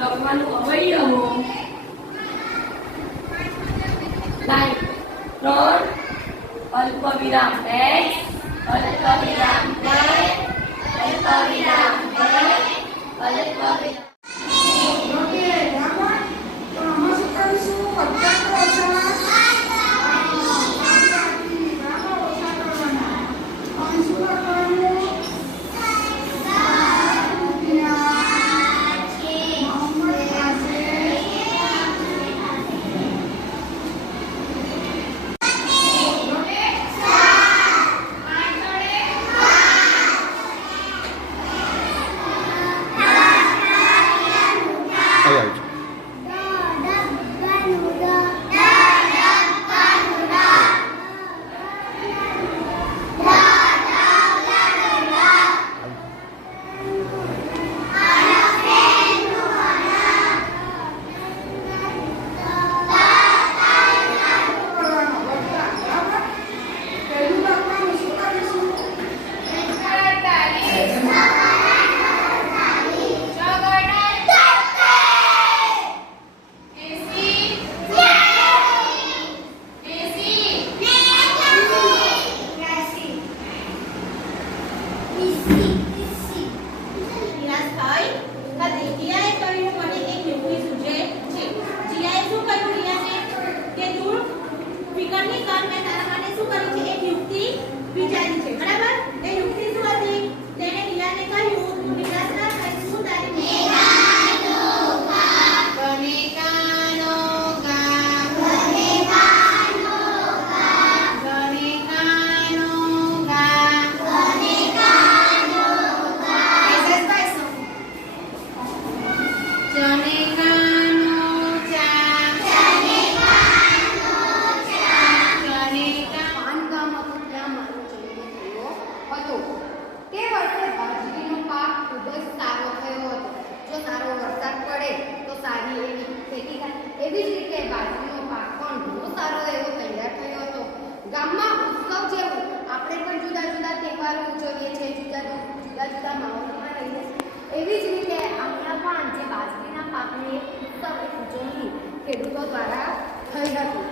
લખવાનું અવયવો લાઈન 3 અલ્પવિરામ x અલ્પવિરામ y અલ્પવિરામ b અલ્પવિરામ એવી જ રીતે બાજરીનો પાક પણ ઘણો સારો એવો તૈયાર થયો હતો. ગામમાં ઉત્સવ જેવું આપણે પણ જુદા જુદા તહેવારો ઉજવીએ છીએ, જુદા જુદા માહોલમાં રહીએ છીએ. એવી જ રીતે અહીંયા પણ જે બાજરીના પાકની ઉત્સવ ઉજવણી ખેડૂતો દ્વારા થઈ હતી.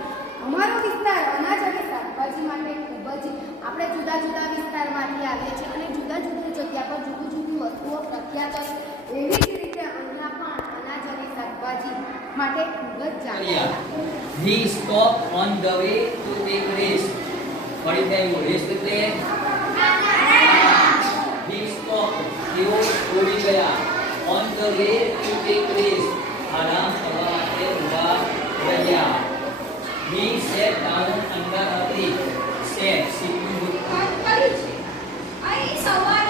અમારો વિસ્તાર અનાજ અને શાકભાજી માટે ખૂબ જ આપણે જુદા જુદા વિસ્તારમાંથી આવીએ છીએ અને જુદા જુદી જગ્યા પર જુદી જુદી વસ્તુઓ પ્રખ્યાત છે. એવી જ રીતે અહીંયા પણ અનાજ અને શાકભાજી માટે ખૂબ જ જાણીતા. He stopped on the way to take rest. ફરી થયું રેસ્ટ એટલે he stopped, તેઓ ઉભી ગયા. on the way to take rest, આરામ કરવા માટે ઊભા રહ્યા. he sat down under a tree. sat, sitting કરી છે. આ સવારે